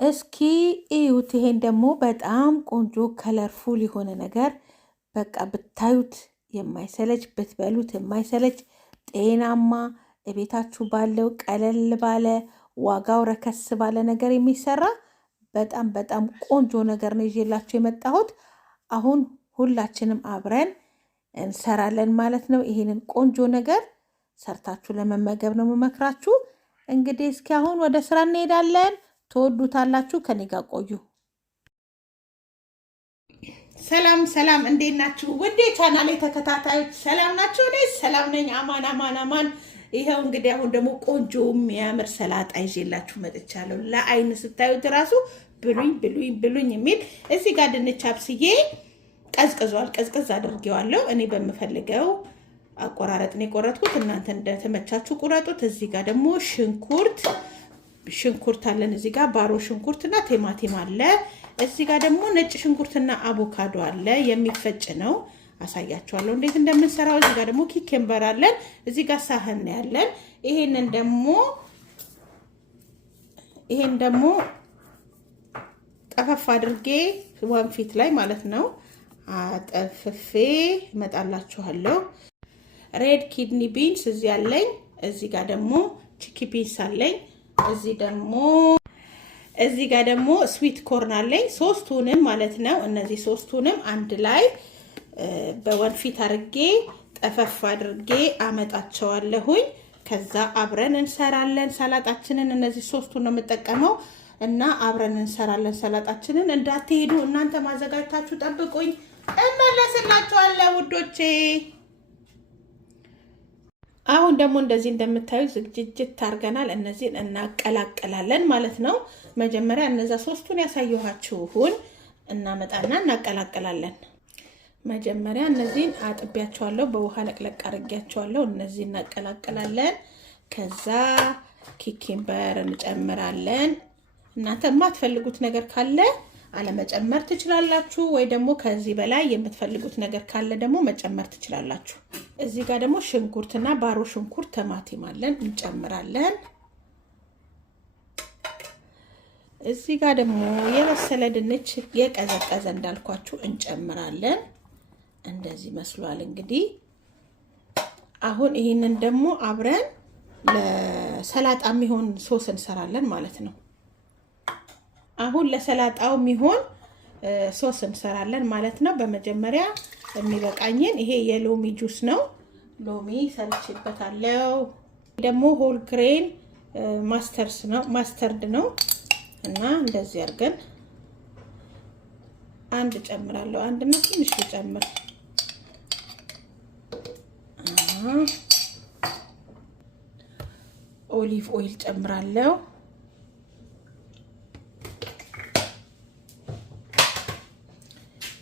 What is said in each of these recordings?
እስኪ እዩት። ይሄን ደግሞ በጣም ቆንጆ ከለርፉል የሆነ ነገር በቃ ብታዩት የማይሰለች ብትበሉት የማይሰለች ጤናማ እቤታችሁ ባለው ቀለል ባለ ዋጋው ረከስ ባለ ነገር የሚሰራ በጣም በጣም ቆንጆ ነገር ነው ይዤላችሁ የመጣሁት። አሁን ሁላችንም አብረን እንሰራለን ማለት ነው። ይሄንን ቆንጆ ነገር ሰርታችሁ ለመመገብ ነው የምመክራችሁ። እንግዲህ እስኪ አሁን ወደ ስራ እንሄዳለን። ትወዱታላችሁ። ከኔ ጋር ቆዩ። ሰላም ሰላም፣ እንዴት ናችሁ? ውዴ ቻናሌ ተከታታዮች ሰላም ናችሁ? እኔ ሰላም ነኝ። አማን አማን አማን። ይሄው እንግዲህ አሁን ደግሞ ቆንጆ የሚያምር ሰላጣ ይዤላችሁ መጥቻለሁ። ለአይን ስታዩት ራሱ ብሉኝ ብሉኝ ብሉኝ የሚል እዚህ ጋር ድንች አብስዬ ቀዝቅዟል። ቀዝቅዝ አድርጌዋለሁ። እኔ በምፈልገው አቆራረጥ ነው የቆረጥኩት። እናንተ እንደተመቻችሁ ቁረጡት። እዚህ ጋር ደግሞ ሽንኩርት አለን። እዚህ ጋር ባሮ ሽንኩርትና ቲማቲም አለ። እዚህ ጋር ደግሞ ነጭ ሽንኩርትና አቮካዶ አለ። የሚፈጭ ነው። አሳያችኋለሁ እንዴት እንደምንሰራው። እዚህ ጋር ደግሞ ኪኬምበር አለን። እዚህ ጋር ሳህን ያለን። ይሄን ደግሞ ጠፈፍ አድርጌ ወንፊት ላይ ማለት ነው አጠፍፌ እመጣላችኋለሁ። ሬድ ኪድኒ ቢንስ እዚህ አለኝ። እዚህ ጋር ደግሞ ቺኪ ቢንስ አለኝ። እዚህ ጋር ደግሞ ስዊት ኮርን አለኝ። ሶስቱንም ማለት ነው። እነዚህ ሶስቱንም አንድ ላይ በወንፊት አድርጌ ጠፈፍ አድርጌ አመጣቸዋለሁኝ። ከዛ አብረን እንሰራለን ሰላጣችንን። እነዚህ ሶስቱን ነው የምጠቀመው እና አብረን እንሰራለን ሰላጣችንን። እንዳትሄዱ እናንተ ማዘጋጅታችሁ ጠብቁኝ። እመለስላችኋለሁ ውዶቼ። አሁን ደግሞ እንደዚህ እንደምታዩት ዝግጅት ታርገናል። እነዚህን እናቀላቀላለን ማለት ነው። መጀመሪያ እነዛ ሶስቱን ያሳየኋችሁን እናመጣና እናቀላቀላለን። መጀመሪያ እነዚህን አጥቢያቸዋለሁ፣ በውሃ ለቅለቅ አድርጌያቸዋለሁ። እነዚህን እናቀላቀላለን። ከዛ ኪኪምበር እንጨምራለን። እናንተ የማትፈልጉት ነገር ካለ አለመጨመር ትችላላችሁ፣ ወይ ደግሞ ከዚህ በላይ የምትፈልጉት ነገር ካለ ደግሞ መጨመር ትችላላችሁ። እዚህ ጋር ደግሞ ሽንኩርትና ባሮ ሽንኩርት ቲማቲም አለን እንጨምራለን። እዚህ ጋር ደግሞ የበሰለ ድንች የቀዘቀዘ እንዳልኳችሁ እንጨምራለን። እንደዚህ መስሏል። እንግዲህ አሁን ይሄንን ደግሞ አብረን ለሰላጣ የሚሆን ሶስ እንሰራለን ማለት ነው። አሁን ለሰላጣው የሚሆን ሶስ እንሰራለን ማለት ነው። በመጀመሪያ የሚበቃኝን ይሄ የሎሚ ጁስ ነው። ሎሚ ሰርቼበታለሁ። ደግሞ ሆል ግሬን ማስተርድ ነው እና እንደዚህ አድርገን አንድ ጨምራለሁ። አንድ ነው ትንሽ ልጨምር። ኦሊቭ ኦይል ጨምራለሁ።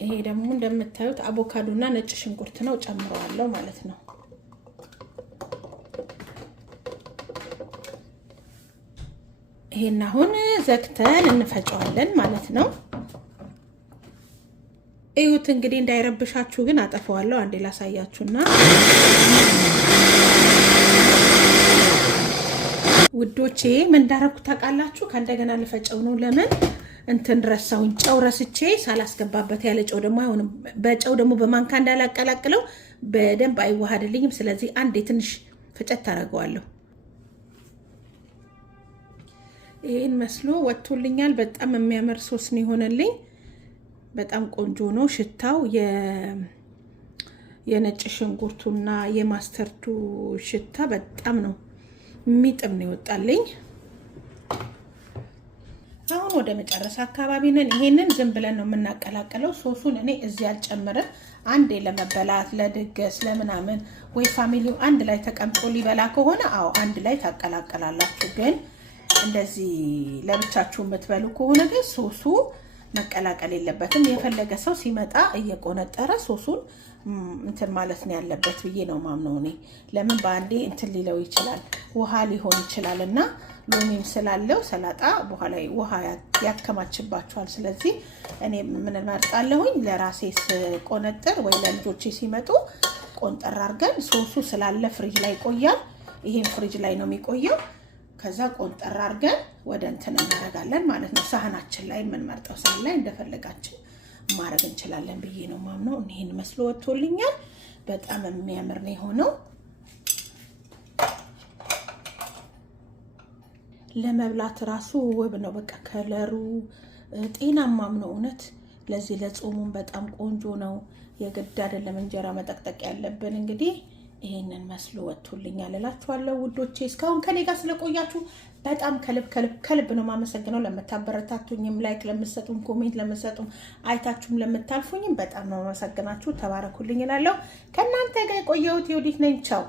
ይሄ ደግሞ እንደምታዩት አቮካዶ እና ነጭ ሽንኩርት ነው ጨምረዋለሁ ማለት ነው። ይሄን አሁን ዘግተን እንፈጨዋለን ማለት ነው። እዩት እንግዲህ እንዳይረብሻችሁ ግን አጠፋዋለሁ። አንዴ ላሳያችሁና ውዶቼ ምን እንዳረኩ ታውቃላችሁ? ከእንደገና ልፈጨው ነው። ለምን እንትን ረሳሁኝ። ጨው ረስቼ ሳላስገባበት ያለ ጨው ደግሞ አይሆንም። በጨው ደግሞ በማንካ እንዳላቀላቅለው በደንብ አይዋሃድልኝም። ስለዚህ አንዴ ትንሽ ፈጨት ታደርገዋለሁ። ይሄን መስሎ ወጥቶልኛል። በጣም የሚያምር ሶስ ነው የሆነልኝ። በጣም ቆንጆ ነው። ሽታው የነጭ ሽንኩርቱና የማስተርዱ ሽታ በጣም ነው የሚጥም ነው ይወጣልኝ። አሁን ወደ መጨረሻ አካባቢ ነን። ይሄንን ዝም ብለን ነው የምናቀላቅለው። ሶሱን እኔ እዚህ አልጨምርም። አንዴ ለመበላት ለድግስ ለምናምን ወይ ፋሚሊው አንድ ላይ ተቀምጦ ሊበላ ከሆነ አዎ አንድ ላይ ታቀላቀላላችሁ። ግን እንደዚህ ለብቻችሁ የምትበሉ ከሆነ ግን ሶሱ መቀላቀል የለበትም። የፈለገ ሰው ሲመጣ እየቆነጠረ ሶሱን እንትን ማለት ነው ያለበት ብዬ ነው ማምነው እኔ። ለምን በአንዴ እንትን ሊለው ይችላል፣ ውሃ ሊሆን ይችላል እና ሎሚም ስላለው ሰላጣ በኋላ ውሃ ያከማችባቸዋል። ስለዚህ እኔ ምን እመርጣለሁኝ ለራሴ ቆነጥር ወይ ለልጆቼ ሲመጡ ቆንጠር አድርገን ሶሱ ስላለ ፍሪጅ ላይ ይቆያል። ይሄን ፍሪጅ ላይ ነው የሚቆየው። ከዛ ቆንጠር አድርገን ወደ እንትን እናደርጋለን ማለት ነው። ሳህናችን ላይ የምንመርጠው ሳህን ላይ እንደፈለጋችን ማድረግ እንችላለን ብዬ ነው ማምነው። ይሄን መስሎ ወጥቶልኛል። በጣም የሚያምር ነው የሆነው። ለመብላት ራሱ ውብ ነው። በቃ ከለሩ ጤናማም ነው እውነት። ለዚህ ለጾሙም በጣም ቆንጆ ነው። የግድ አይደለም እንጀራ መጠቅጠቅ ያለብን። እንግዲህ ይሄንን መስሎ ወጥቶልኛል እላችኋለሁ ውዶቼ። እስካሁን ከኔ ጋር ስለቆያችሁ በጣም ከልብ ነው ማመሰግነው። ለምታበረታቱኝም፣ ላይክ ለምትሰጡም፣ ኮሜንት ለምትሰጡም፣ አይታችሁም ለምታልፉኝም በጣም ነው ማመሰግናችሁ። ተባረኩልኝ እላለሁ። ከእናንተ ጋር የቆየሁት ዮዲት ነኝ። ቻው።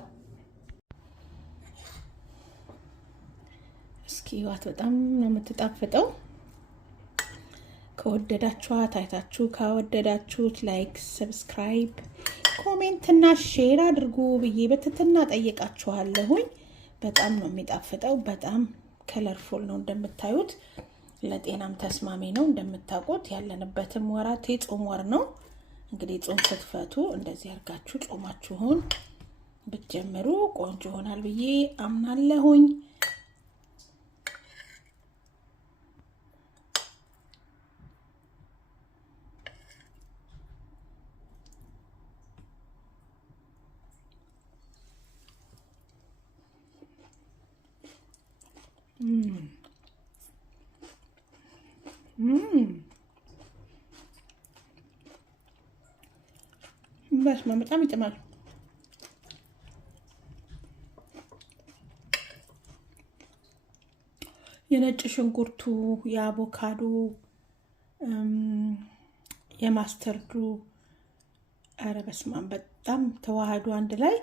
እስኪ ዋት በጣም ነው የምትጣፍጠው። ከወደዳችኋት አይታችሁ ከወደዳችሁት ላይክ፣ ሰብስክራይብ፣ ኮሜንት እና ሼር አድርጉ ብዬ በትህትና ጠይቃችኋለሁኝ። በጣም ነው የሚጣፍጠው። በጣም ከለርፉል ነው እንደምታዩት። ለጤናም ተስማሚ ነው። እንደምታውቁት ያለንበትም ወራት የጾም ወር ነው። እንግዲህ ጾም ስትፈቱ እንደዚህ አድርጋችሁ ጾማችሁን ብትጀምሩ ቆንጆ ይሆናል ብዬ አምናለሁኝ። በስመ አብ በጣም ይጥማል። የነጭ ሽንኩርቱ፣ የአቮካዶ፣ የማስተርዱ ኧረ በስመ አብ በጣም ተዋህዶ አንድ ላይ